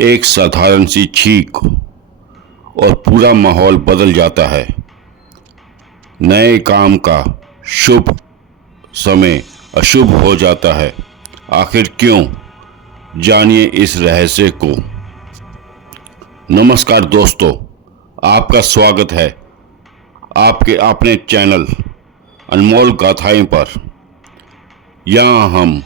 एक साधारण सी छींक और पूरा माहौल बदल जाता है। नए काम का शुभ समय अशुभ हो जाता है। आखिर क्यों? जानिए इस रहस्य को। नमस्कार दोस्तों, आपका स्वागत है आपके अपने चैनल अनमोल गाथाएं पर। यहाँ हम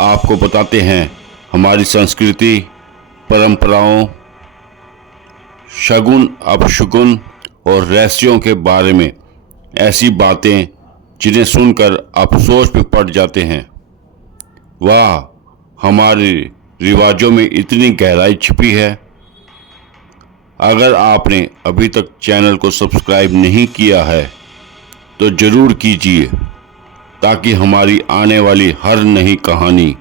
आपको बताते हैं हमारी संस्कृति, परंपराओं, शगुन अपशगुन और रहस्यों के बारे में ऐसी बातें जिन्हें सुनकर आप सोच में पड़ जाते हैं। वाह, हमारे रिवाजों में इतनी गहराई छिपी है। अगर आपने अभी तक चैनल को सब्सक्राइब नहीं किया है तो ज़रूर कीजिए, ताकि हमारी आने वाली हर नई कहानी,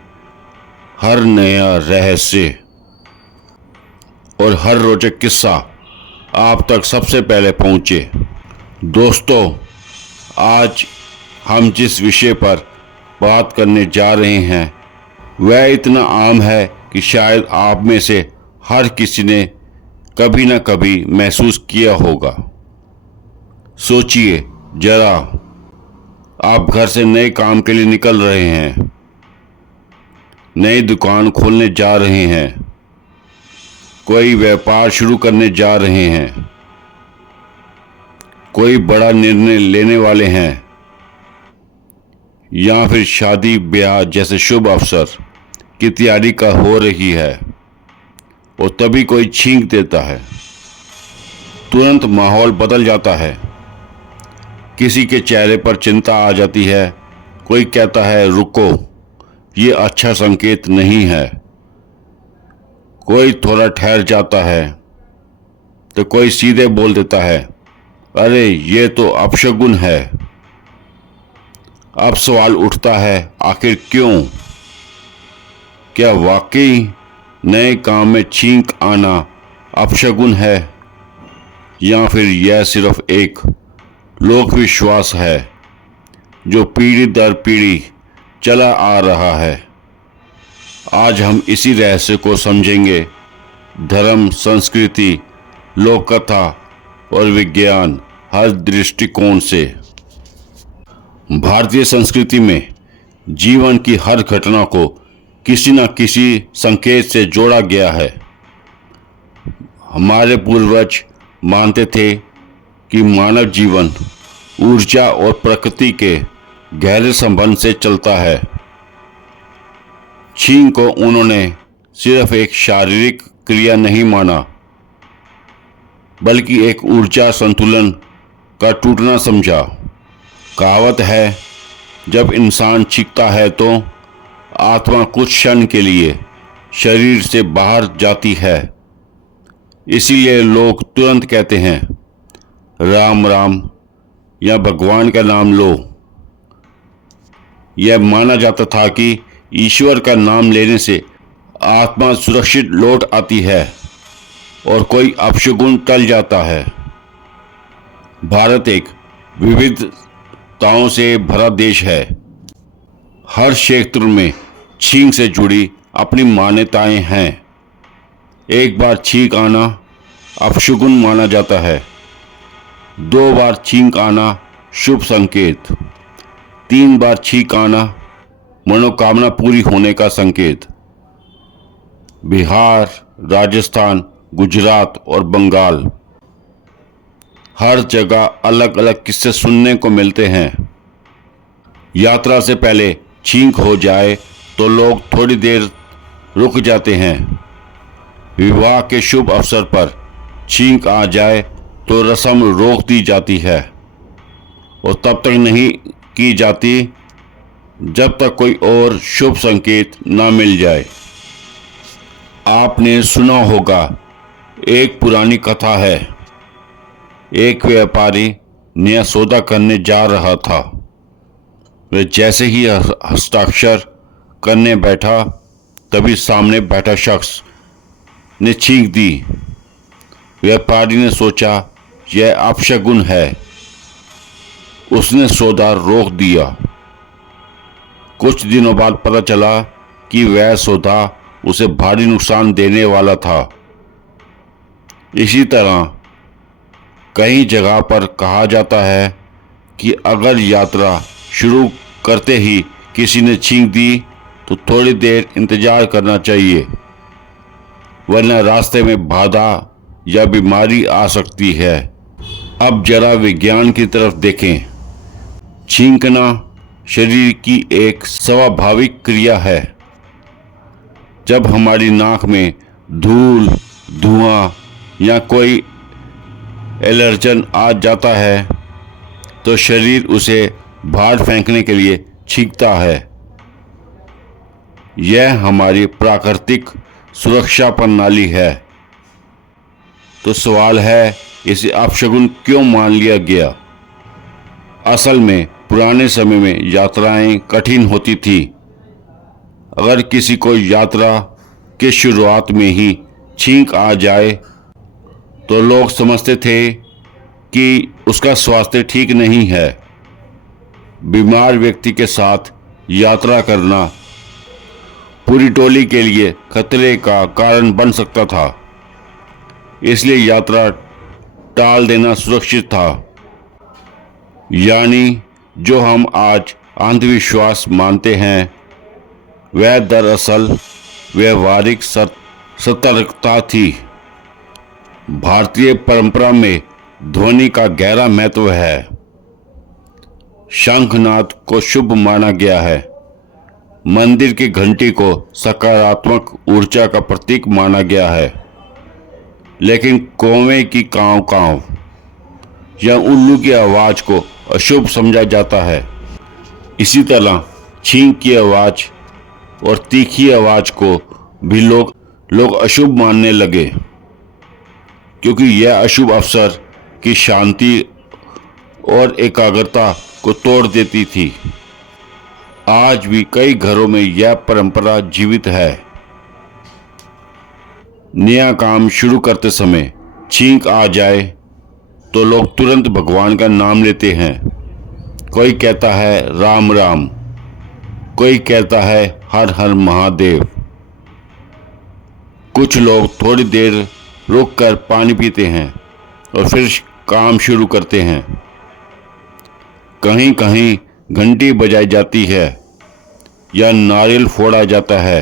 हर नया रहस्य और हर रोचक किस्सा आप तक सबसे पहले पहुंचे। दोस्तों, आज हम जिस विषय पर बात करने जा रहे हैं वह इतना आम है कि शायद आप में से हर किसी ने कभी न कभी महसूस किया होगा। सोचिए जरा, आप घर से नए काम के लिए निकल रहे हैं, नई दुकान खोलने जा रहे हैं, कोई व्यापार शुरू करने जा रहे हैं, कोई बड़ा निर्णय लेने वाले हैं, या फिर शादी ब्याह जैसे शुभ अवसर की तैयारी का हो रही है और तभी कोई छींक देता है। तुरंत माहौल बदल जाता है। किसी के चेहरे पर चिंता आ जाती है, कोई कहता है रुको, ये अच्छा संकेत नहीं है, कोई थोड़ा ठहर जाता है तो कोई सीधे बोल देता है अरे ये तो अपशगुन है। अब सवाल उठता है, आखिर क्यों? क्या वाकई नए काम में छींक आना अपशगुन है, या फिर यह सिर्फ एक लोक विश्वास है जो पीढ़ी दर पीढ़ी चला आ रहा है? आज हम इसी रहस्य को समझेंगे। धर्म, संस्कृति, लोक कथा और विज्ञान हर दृष्टिकोण से। भारतीय संस्कृति में जीवन की हर घटना को किसी न किसी संकेत से जोड़ा गया है। हमारे पूर्वज मानते थे कि मानव जीवन ऊर्जा और प्रकृति के गहरे संबंध से चलता है। छींक को उन्होंने सिर्फ एक शारीरिक क्रिया नहीं माना, बल्कि एक ऊर्जा संतुलन का टूटना समझा। कहावत है, जब इंसान छींकता है तो आत्मा कुछ क्षण के लिए शरीर से बाहर जाती है। इसीलिए लोग तुरंत कहते हैं राम राम या भगवान का नाम लो। यह माना जाता था कि ईश्वर का नाम लेने से आत्मा सुरक्षित लौट आती है और कोई अपशगुन टल जाता है। भारत एक विविधताओं से भरा देश है। हर क्षेत्र में छींक से जुड़ी अपनी मान्यताएं हैं। एक बार छींक आना अपशगुन माना जाता है, 2 बार छींक आना शुभ संकेत, 3 बार छींक आना मनोकामना पूरी होने का संकेत। बिहार, राजस्थान, गुजरात और बंगाल, हर जगह अलग अलग किस्से सुनने को मिलते हैं। यात्रा से पहले छींक हो जाए तो लोग थोड़ी देर रुक जाते हैं। विवाह के शुभ अवसर पर छींक आ जाए तो रस्म रोक दी जाती है और तब तक नहीं की जाती जब तक कोई और शुभ संकेत ना मिल जाए। आपने सुना होगा, एक पुरानी कथा है। एक व्यापारी नया सौदा करने जा रहा था। वह जैसे ही हस्ताक्षर करने बैठा, तभी सामने बैठा शख्स ने छींक दी। व्यापारी ने सोचा यह अपशगुन है। उसने सौदा रोक दिया। कुछ दिनों बाद पता चला कि वह सौदा उसे भारी नुकसान देने वाला था। इसी तरह कई जगह पर कहा जाता है कि अगर यात्रा शुरू करते ही किसी ने छींक दी तो थोड़ी देर इंतजार करना चाहिए, वरना रास्ते में बाधा या बीमारी आ सकती है। अब जरा विज्ञान की तरफ देखें। छींकना शरीर की एक स्वाभाविक क्रिया है। जब हमारी नाक में धूल, धुआं या कोई एलर्जन आ जाता है तो शरीर उसे बाहर फेंकने के लिए छींकता है। यह हमारी प्राकृतिक सुरक्षा प्रणाली है। तो सवाल है, इसे अपशगुन क्यों मान लिया गया? असल में पुराने समय में यात्राएं कठिन होती थी। अगर किसी को यात्रा के शुरुआत में ही छींक आ जाए तो लोग समझते थे कि उसका स्वास्थ्य ठीक नहीं है। बीमार व्यक्ति के साथ यात्रा करना पूरी टोली के लिए खतरे का कारण बन सकता था, इसलिए यात्रा टाल देना सुरक्षित था। यानी जो हम आज अंधविश्वास मानते हैं वह दरअसल व्यवहारिक सतर्कता थी। भारतीय परंपरा में ध्वनि का गहरा महत्व है। शंखनाद को शुभ माना गया है। मंदिर की घंटी को सकारात्मक ऊर्जा का प्रतीक माना गया है, लेकिन कौवे की कांव कांव या उल्लू की आवाज को अशुभ समझा जाता है। इसी तरह छींक की आवाज और तीखी आवाज को भी लोग अशुभ मानने लगे, क्योंकि यह अशुभ अवसर की शांति और एकाग्रता को तोड़ देती थी। आज भी कई घरों में यह परंपरा जीवित है। नया काम शुरू करते समय छींक आ जाए तो लोग तुरंत भगवान का नाम लेते हैं। कोई कहता है राम राम, कोई कहता है हर हर महादेव। कुछ लोग थोड़ी देर रुक कर पानी पीते हैं और फिर काम शुरू करते हैं। कहीं कहीं घंटी बजाई जाती है या नारियल फोड़ा जाता है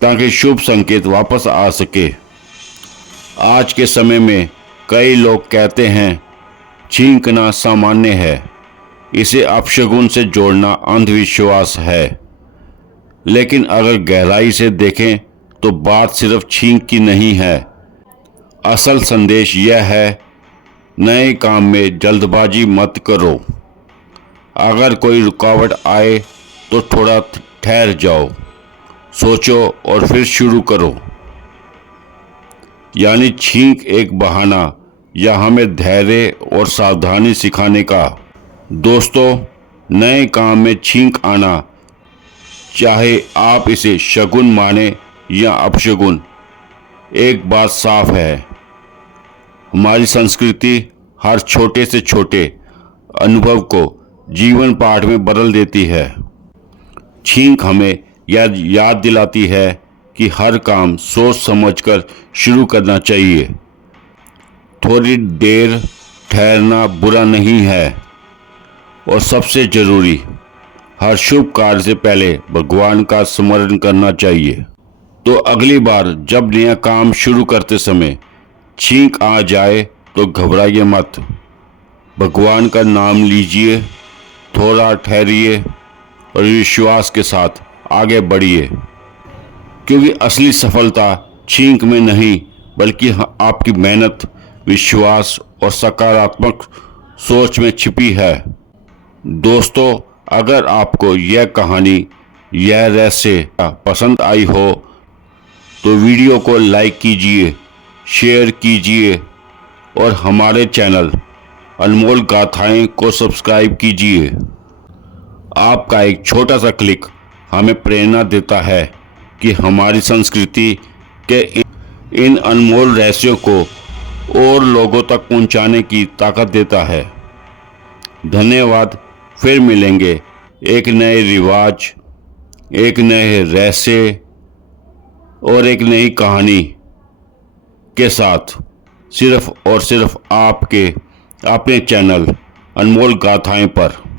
ताकि शुभ संकेत वापस आ सके। आज के समय में कई लोग कहते हैं छींकना सामान्य है, इसे अपशगुन से जोड़ना अंधविश्वास है। लेकिन अगर गहराई से देखें तो बात सिर्फ छींक की नहीं है। असल संदेश यह है, नए काम में जल्दबाजी मत करो। अगर कोई रुकावट आए तो थोड़ा ठहर जाओ, सोचो और फिर शुरू करो। यानी छींक एक बहाना या हमें धैर्य और सावधानी सिखाने का। दोस्तों, नए काम में छींक आना, चाहे आप इसे शगुन माने या अपशगुन, एक बात साफ है, हमारी संस्कृति हर छोटे से छोटे अनुभव को जीवन पाठ में बदल देती है। छींक हमें याद दिलाती है कि हर काम सोच समझकर शुरू करना चाहिए। थोड़ी देर ठहरना बुरा नहीं है, और सबसे जरूरी, हर शुभ कार्य से पहले भगवान का स्मरण करना चाहिए। तो अगली बार जब नया काम शुरू करते समय छींक आ जाए तो घबराइए मत। भगवान का नाम लीजिए, थोड़ा ठहरिए और विश्वास के साथ आगे बढ़िए, क्योंकि असली सफलता छींक में नहीं बल्कि आपकी मेहनत, विश्वास और सकारात्मक सोच में छिपी है। दोस्तों, अगर आपको यह कहानी, यह रहस्य पसंद आई हो तो वीडियो को लाइक कीजिए, शेयर कीजिए और हमारे चैनल अनमोल गाथाएं को सब्सक्राइब कीजिए। आपका एक छोटा सा क्लिक हमें प्रेरणा देता है कि हमारी संस्कृति के इन अनमोल रहस्यों को और लोगों तक पहुंचाने की ताकत देता है। धन्यवाद। फिर मिलेंगे एक नए रिवाज, एक नए रहस्य और एक नई कहानी के साथ सिर्फ और सिर्फ आपके अपने चैनल अनमोल गाथाएं पर।